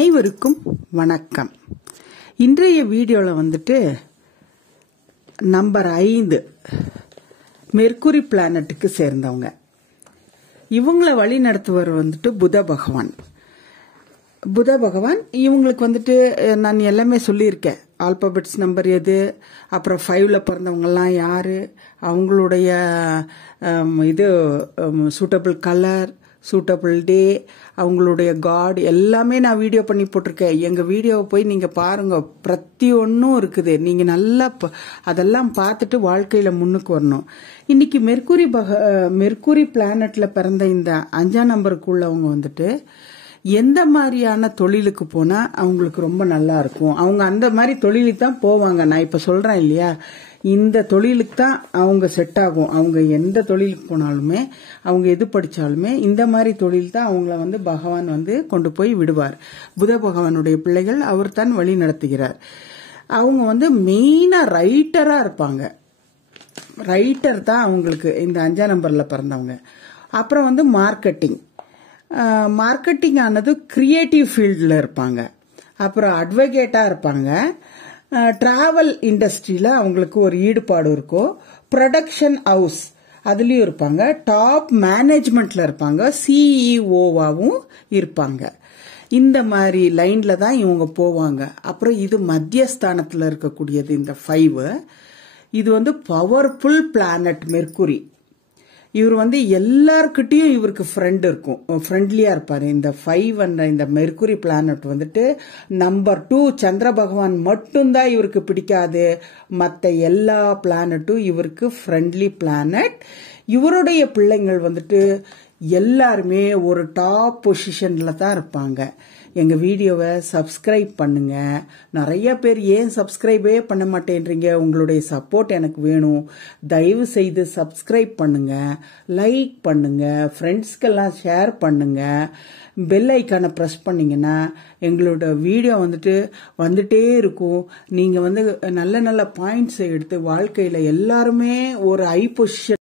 அனைவருக்கும் வணக்கம். இன்றைய வீடியோல வந்துட்டு நம்பர் 5 மெர்க்குரி பிளானட்டுக்கு சேர்ந்தவங்க. இவங்களை வழி நடத்துவர் வந்துட்டு புத பகவான். இவங்களுக்கு வந்துட்டு நான் எல்லாமே சொல்லியிருக்கேன். ஆல்பபெட்ஸ் நம்பர் எது, அப்புறம் 5ல பிறந்தவங்கலாம் யாரு, அவங்களுடைய இது சூட்டபிள் கலர், சூட்டபிள் டே, அவங்களுடைய காட் எல்லாமே நான் வீடியோ பண்ணி போட்டிருக்கேன். எங்க வீடியோவை போய் நீங்க பாருங்க, பிரதி ஒன்றும் இருக்குது. நீங்க நல்லா அதெல்லாம் பார்த்துட்டு வாழ்க்கையில முன்னுக்கு வரணும். இன்னைக்கு மெர்க்குரி பிளானட்ல பிறந்த இந்த 5ஆம் நம்பருக்கு உள்ளவங்க வந்துட்டு எந்த மாதிரியான தொழிலுக்கு போனா அவங்களுக்கு ரொம்ப நல்லா இருக்கும், அவங்க அந்த மாதிரி தொழிலுக்கு தான் போவாங்க. நான் இப்ப சொல்றேன் இல்லையா, இந்த தொழிலுக்கு தான் அவங்க செட் ஆகும். அவங்க எந்த தொழிலுக்கு போனாலுமே, அவங்க எது படிச்சாலுமே இந்த மாதிரி தொழில் தான் அவங்கள பகவான் கொண்டு போய் விடுவார். புத பகவானுடைய பிள்ளைகள் அவர் தான் வழி நடத்துகிறார். அவங்க மெயினா ரைட்டரா இருப்பாங்க. ரைட்டர் தான் அவங்களுக்கு இந்த 5ஆம் நம்பர்ல பிறந்தவங்க. அப்புறம் மார்க்கெட்டிங் ஆனது கிரியேட்டிவ் ஃபீல்டில் இருப்பாங்க. அப்புறம் அட்வொகேட்டா இருப்பாங்க. டிராவல் இண்டஸ்ட்ரியில அவங்களுக்கு ஒரு ஈடுபாடு இருக்கும். ப்ரொடக்ஷன் ஹவுஸ் அதுலயும் இருப்பாங்க. டாப் மேனேஜ்மெண்ட்ல இருப்பாங்க. சிஇஓவாவும் இருப்பாங்க. இந்த மாதிரி லைன்ல தான் இவங்க போவாங்க. அப்புறம் இது மத்தியஸ்தானத்துல இருக்கக்கூடியது இந்த 5. இது பவர்ஃபுல் பிளானட் மெர்க்குரி. இவர் எல்லார்கிட்டயும் இவருக்கு ஃப்ரெண்ட் இருக்கும், ஃப்ரெண்ட்லியா இருப்பாரு. இந்த 5 இந்த மெர்க்குரி பிளானட் நம்பர் 2 சந்திர பகவான் மட்டும்தான் இவருக்கு பிடிக்காது. மற்ற எல்லா பிளானட்டும் இவருக்கு ஃப்ரெண்ட்லி பிளானட். இவருடைய பிள்ளைங்கள் எல்லாருமே ஒரு டாப் பொசிஷன்ல தான் இருப்பாங்க. எங்க வீடியோவை சப்ஸ்கிரைப் பண்ணுங்க. நிறைய பேர் ஏன் சப்ஸ்கிரைபே பண்ண மாட்டேன்றீங்க? உங்களுடைய சப்போர்ட் எனக்கு வேணும். தயவு செய்து சப்ஸ்கிரைப் பண்ணுங்க, லைக் பண்ணுங்க, ஃப்ரெண்ட்ஸ்க்கெல்லாம் ஷேர் பண்ணுங்க. பெல் ஐக்கானை ப்ரெஸ் பண்ணீங்கன்னா எங்களோட வீடியோ வந்துட்டே இருக்கும். நீங்க நல்ல நல்ல பாயிண்ட்ஸ் எடுத்து வாழ்க்கையில எல்லாருமே ஒரு ஹை பொசிஷன்